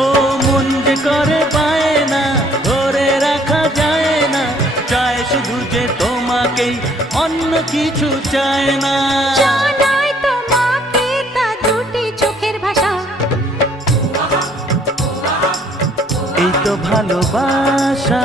ও মন যে করে পায় না, ধরে রাখা যায় না, চায় শুধু যে তোমাকেই, অন্য কিছু চায় না। জানাই তোমাকে তা দুটি চোখের ভাষা, এই তো ভালোবাসা।